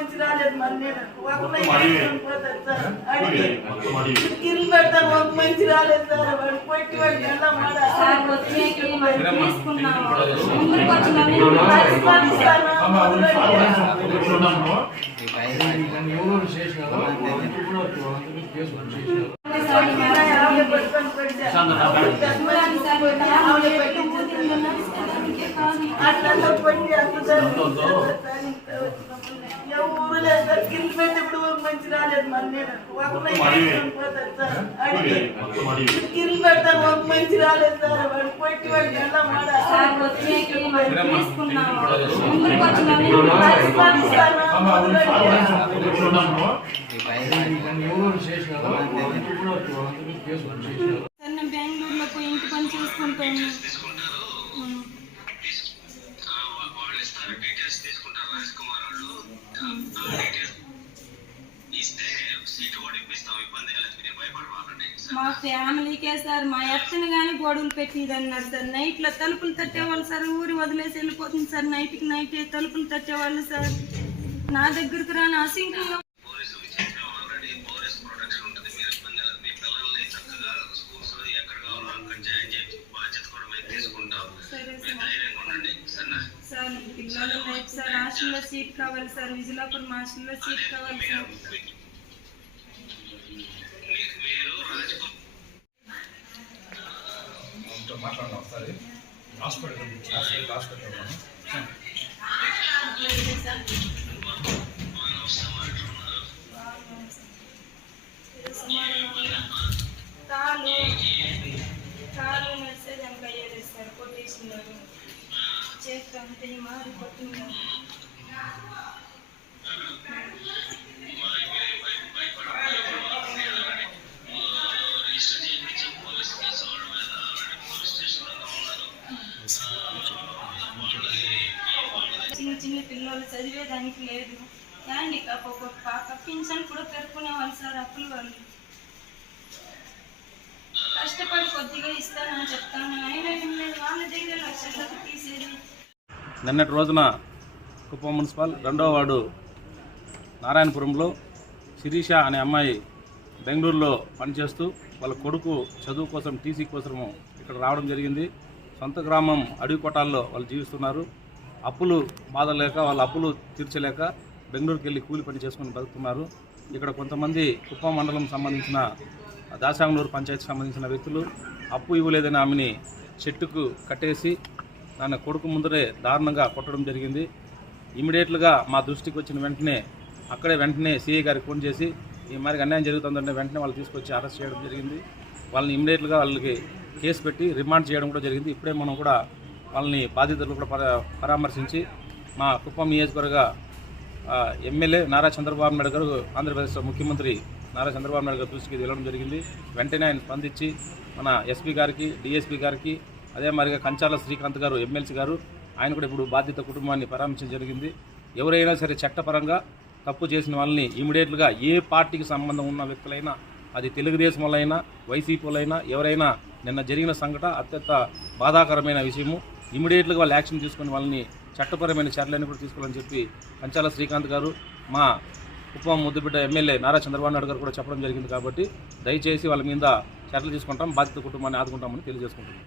మంచి రాలేదు మరి నేను కింద పెడతాను ఒక మంచి రాలేదు సార్ వాడు పొట్టి వాడికి ఎలా మాట సార్ వచ్చేకి మనం తీసుకున్నాము ముందుకు వచ్చిన అట్లా పొట్టి ఎవరు లేదు మంచి రాలేదు కింద పెడతాను ఒక మంచి రాలేదు సార్ వాడు పొట్టి వాడికి ఎలా మాట బెంగళూరులో పోయి ఇంటి పని చేసుకుంటాను మా ఫ్యామిలీకే సార్ మా ఎత్తను కానీ గొడవలు పెట్టింది అన్నారు సార్. నైట్లో తలుపులు తట్టేవాళ్ళు సార్ ఊరి వదిలేసి వెళ్ళిపోతుంది సార్. నైట్కి నైట్ తలుపులు తట్టేవాళ్ళు సార్. నా దగ్గరకు రాని అసింకంగా సరే సార్. సార్ పిల్లలు రేపు సార్. హాస్టల్లో సీట్ కావాలి సార్. విజులాపూర్ హాస్టల్లో సీట్ కావాలి సార్. హాస్పిటల్ గురించి హాస్పిటల్ హాస్పిటల్ కాలు కాలు మెసేజ్ ఎంత అయ్యేది సార్ కొట్టేసినారు చేతి అంతే మారి చిన్న పిల్లలు చదివేదానికి లేదు. కానీ ఒక పాప పింఛన్ కూడా పెట్టుకునేవాళ్ళు సార్ అప్పులు వాళ్ళు. కష్టపడి కొద్దిగా ఇస్తానని చెప్తాను. అయినా ఏం లేదు వాళ్ళ దగ్గర లక్షలకు తీసేది. నిన్నటి రోజున కుప్పం మున్సిపల్ రెండో వార్డు నారాయణపురంలో శిరీష అనే అమ్మాయి బెంగళూరులో పనిచేస్తూ వాళ్ళ కొడుకు చదువు కోసం టీసీ కోసము ఇక్కడ రావడం జరిగింది. సొంత గ్రామం అడవి కొట్టాల్లో వాళ్ళు జీవిస్తున్నారు. అప్పులు బాధ లేక వాళ్ళ అప్పులు తీర్చలేక బెంగళూరుకి వెళ్ళి కూలి పని చేసుకుని బతుకుతున్నారు. ఇక్కడ కొంతమంది కుప్పం మండలం సంబంధించిన దాసాంగనూరు పంచాయతీ సంబంధించిన వ్యక్తులు అప్పు ఇవ్వలేదని ఆమెని చెట్టుకు కట్టేసి దాని కొడుకు ముందరే దారుణంగా కొట్టడం జరిగింది. ఇమీడియట్లుగా మా దృష్టికి వచ్చిన వెంటనే అక్కడే వెంటనే సిఐ గారికి ఫోన్ చేసి ఈ మరి అన్యాయం జరుగుతుందంటే వెంటనే వాళ్ళు తీసుకొచ్చి అరెస్ట్ చేయడం జరిగింది. వాళ్ళని ఇమీడియట్గా వాళ్ళకి కేసు పెట్టి రిమాండ్ చేయడం కూడా జరిగింది. ఇప్పుడే మనం కూడా వాళ్ళని బాధితులు కూడా పరా పరామర్శించి మా కుప్పం నియోజకవర్గ ఎమ్మెల్యే నారా చంద్రబాబు నాయుడు గారు ఆంధ్రప్రదేశ్ ముఖ్యమంత్రి నారా చంద్రబాబు నాయుడు గారి దృష్టికి వెళ్ళడం జరిగింది. వెంటనే ఆయన స్పందించి మన ఎస్పీ గారికి డిఎస్పీ గారికి అదే మాదిరిగా కంచాల శ్రీకాంత్ గారు ఎమ్మెల్సీ గారు ఆయన కూడా ఇప్పుడు బాధిత కుటుంబాన్ని పరామర్శించడం జరిగింది. ఎవరైనా సరే చట్టపరంగా తప్పు చేసిన వాళ్ళని ఇమీడియట్గా ఏ పార్టీకి సంబంధం ఉన్న వ్యక్తులైనా అది తెలుగుదేశం వాళ్ళైనా వైసీపీ వాళ్ళైనా ఎవరైనా నిన్న జరిగిన సంఘట అత్యంత బాధాకరమైన విషయము. ఇమీడియట్గా వాళ్ళు యాక్షన్ తీసుకుని వాళ్ళని చట్టపరమైన చర్యలన్నీ కూడా తీసుకోవాలని చెప్పి పంచాల శ్రీకాంత్ గారు మా ఉప ముద్దుబిడ్డ ఎమ్మెల్యే నారా చంద్రబాబు నాయుడు గారు కూడా చెప్పడం జరిగింది కాబట్టి దయచేసి వాళ్ళ మీద చర్యలు తీసుకుంటాం బాధిత కుటుంబాన్ని ఆదుకుంటామని తెలియజేసుకుంటున్నాం.